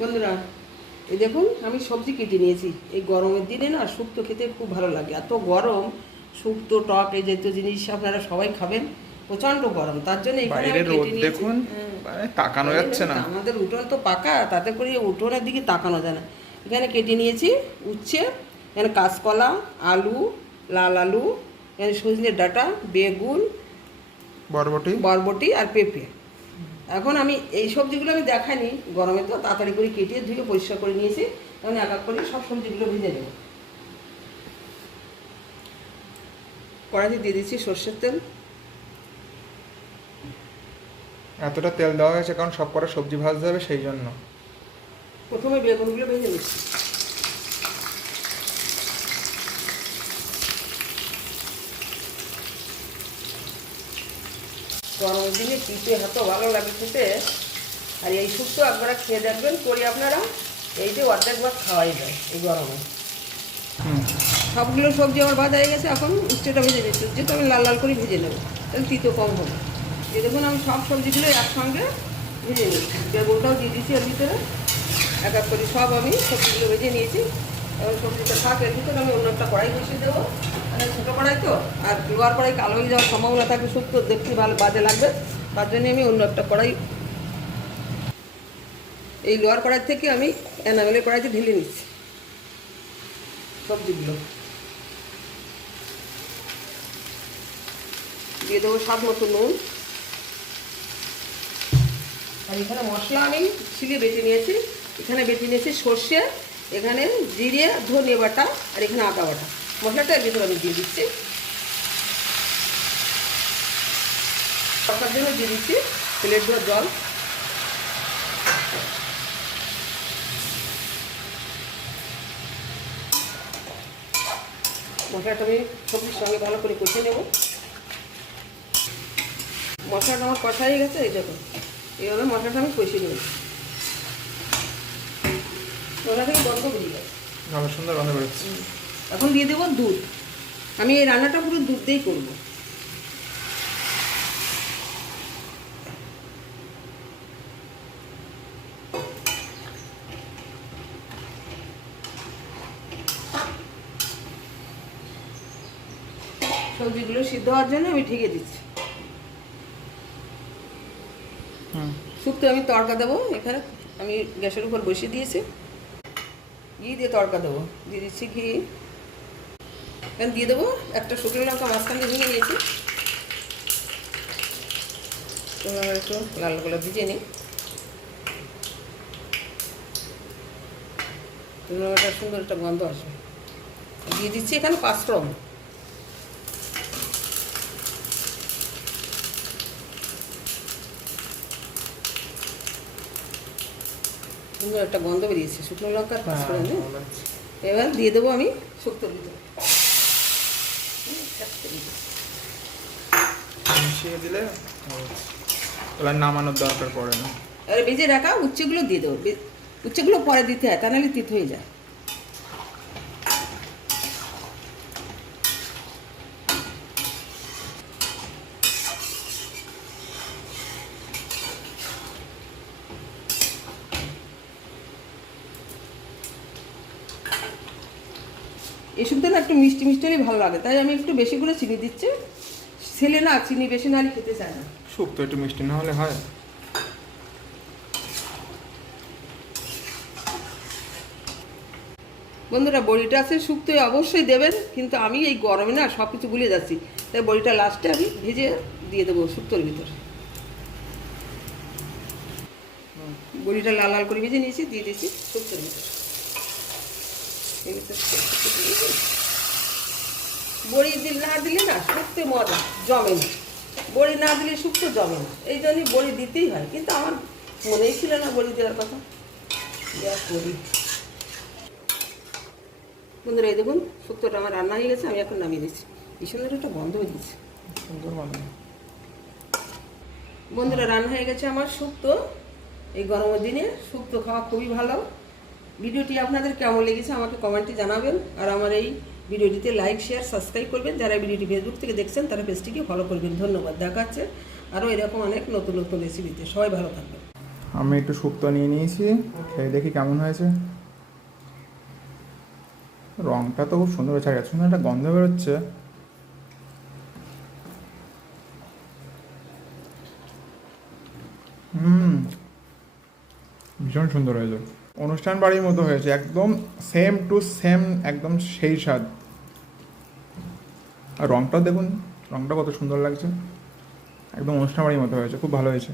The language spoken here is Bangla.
বন্ধুরা, এই দেখুন আমি সবজি কেটে নিয়েছি। এই গরমের দিনে না শুক্তো খেতে খুব ভালো লাগে। এত গরম, শুক্তো টক এই জাতীয় জিনিস আপনারা সবাই খাবেন। প্রচণ্ড গরম, তার জন্য এখানে আমি কেটে নিয়েছি। দেখুন তাকানো যাচ্ছে না। আমাদের উঠোন তো পাকা, তাতে করে উঠোনের দিকে তাকানো যায় না। এখানে কেটে নিয়েছি উচ্ছে, এখানে কাঁচকলা, আলু, লাল আলু, এখানে সজনের ডাঁটা, বেগুন, বরবটি আর পেঁপে। এখন আমি এই সবজিগুলো আমি দেখাইনি, গরমে তো তাড়াতাড়ি করে কেটে ধুয়ে পরিষ্কার করে নিয়েছি। এখন এক এক করে সব সবজিগুলো ভেজে নেব। কড়াইতে দিয়ে দিচ্ছি সর্ষের তেল। এতটা তেল দেওয়া হয়েছে কারণ সব কটা সবজি ভাজতে হবে, সেই জন্য। প্রথমে বেগুনগুলো ভেজে নিচ্ছি। গরমের দিনে পিঠে হাতে ভালো লাগে খেতে। আর এই শুক্তো একবার খেয়ে দেখবেন, করি আপনারা। এই যে অর্ধেক ভাত খাওয়াই যায় এই গরমে। সবগুলো সবজি আমার ভাজা হয়ে গেছে। এখন উচ্ছেটা ভেজে নিচ্ছি। উচ্ছেটা আমি লাল লাল করে ভেজে নেবো, তাহলে তিতো কম হবে। এই দেখুন আমি সব সবজিগুলো একসঙ্গে ভেজে নিচ্ছি। বেগুনটাও দিয়ে দিচ্ছি এর ভিতরে। এক এক করে সব আমি সবজিগুলো ভেজে নিয়েছি। এবার সবজিটা থাক, এর ভিতরে আমি অন্য একটা কড়াই বসিয়ে দেবো। মানে ছোটো কড়াই তো, আর লোহার কড়াই কালো হয়ে যাওয়ার সম্ভাবনা থাকে, শুক্তো দেখতে ভালো বাজে লাগবে। তার জন্য আমি অন্য একটা কড়াই, এই লোহার কড়াই থেকে আমি এনামেলের কড়াইতে ঢেলে নিচ্ছি সবজিগুলো। দিয়ে দেবো স্বাদ মতো নুন। আর এখানে মশলা আমি ছিলে বেটে নিয়েছি। এখানে বেটে নিয়েছি সর্ষে, এখানে জিরে, ধনিয়া বাটা, আর এখানে আদা বাটা। মশলাটা এর ভিতরে আমি দিয়ে দিচ্ছি। কষার জন্য দিয়ে দিচ্ছি প্লেট ধোয়া জল। মশলাটা আমি সবজির সঙ্গে ভালো করে কষে নেব। মশলাটা আমার কষা হয়ে গেছে। এই দেখুন এইভাবে মশলাটা আমি কষে নেব। ওটা থেকে গন্ধ বেরিয়ে গেছে, ভালো সুন্দর গন্ধ বেরোচ্ছে। এখন দিয়ে দেবো দুধ। আমি এই রান্নাটা পুরো দুধ দিয়েই করবো। সবজিগুলো সিদ্ধ হওয়ার জন্য আমি ঢেকে দিচ্ছি। শুক্তো আমি তড়কা দেবো। এখানে আমি গ্যাসের উপর বসিয়ে দিয়েছি। ঘি দিয়ে তড়কা দেবো। দিয়ে দিচ্ছি ঘি। এখানে দিয়ে দেবো একটা শুকনো লঙ্কা মাঝখান দিয়ে ভেঙে নিয়েছি। একটু লাল করে ভিজে নিই। একটা সুন্দর একটা গন্ধ আসবে। দিয়ে দিচ্ছি এখানে পাঁচফোড়ন। সুন্দর একটা গন্ধ বেরিয়েছে শুকনো লঙ্কার পাঁচফোড়নে। এবার দিয়ে দেবো আমি শুক্তোর ভিতরে। মিশিয়ে দিলে এবার নামানোর দরকার পড়ে না। এবারে ভেজে রাখা উচ্ছেগুলো দিয়ে দেবো। উচ্ছেগুলো পরে দিতে হয়, তা নাহলে তিত হয়ে যায়। এই শুক্তো না একটু মিষ্টি মিষ্টি হলেই ভালো লাগে, তাই আমি একটু বেশি করে চিনি দিচ্ছি। ছেলে না চিনি বেশি না হলে খেতে চায় না। শুক্তো একটু মিষ্টি না হলে হয়? বন্ধুরা, বড়িটা আছে শুক্তোয় অবশ্যই দেবেন, কিন্তু আমি এই গরমে না সব কিছু ভুলে যাচ্ছি। তাই বড়িটা লাস্টে আমি ভেজে দিয়ে দেবো শুক্তোর ভিতর। বড়িটা লাল লাল করে ভেজে নিয়েছি, দিয়ে দিয়েছি শুক্তোর ভিতর। বড়ি না দিলে না শুক্তো মজা জমে না। বড়ি না দিলে শুক্তো জমে না, এই জন্যই বড়ি দিতেই হয়। কিন্তু আমার মনেই ছিল না বড়ি দেওয়ার কথা। বড়ি বন্ধুরা, এই দেখুন শুক্তোটা আমার রান্না হয়ে গেছে। আমি এখন নামিয়ে দিচ্ছি। এই সুন্দর একটা গন্ধ হয়ে দিচ্ছে। সুন্দর গন্ধ। বন্ধুরা, রান্না হয়ে গেছে আমার শুক্তো। এই গরমের দিনে শুক্তো খাওয়া খুবই ভালো। ভিডিওটি আপনাদের কেমন লেগেছে আমাকে কমেন্টে জানাবেন। আর আমার এই ভিডিওটিতে লাইক, শেয়ার, সাবস্ক্রাইব করবেন। যারা ভিডিওটি ফেসবুক থেকে দেখছেন তারা পেজটিকে ফলো করবেন। ধন্যবাদ। দেখা হচ্ছে আরও এরকম অনেক নতুন নতুন রেসিপিতে। সবাই ভালো থাকবে। আমি একটু শুক্তো নিয়ে নিয়েছি, খেয়ে দেখি কেমন হয়েছে। রংটা তো খুব সুন্দর হয়েছে, আর এত সুন্দর একটা গন্ধ বেরোচ্ছে। ভীষণ সুন্দর হয়েছে, অনুষ্ঠান বাড়ির মতো হয়েছে, একদম সেম টু সেম, একদম সেই স্বাদ। আর রংটা দেখুন, রংটা কত সুন্দর লাগছে, একদম অনুষ্ঠান বাড়ির মতো হয়েছে, খুব ভালো হয়েছে।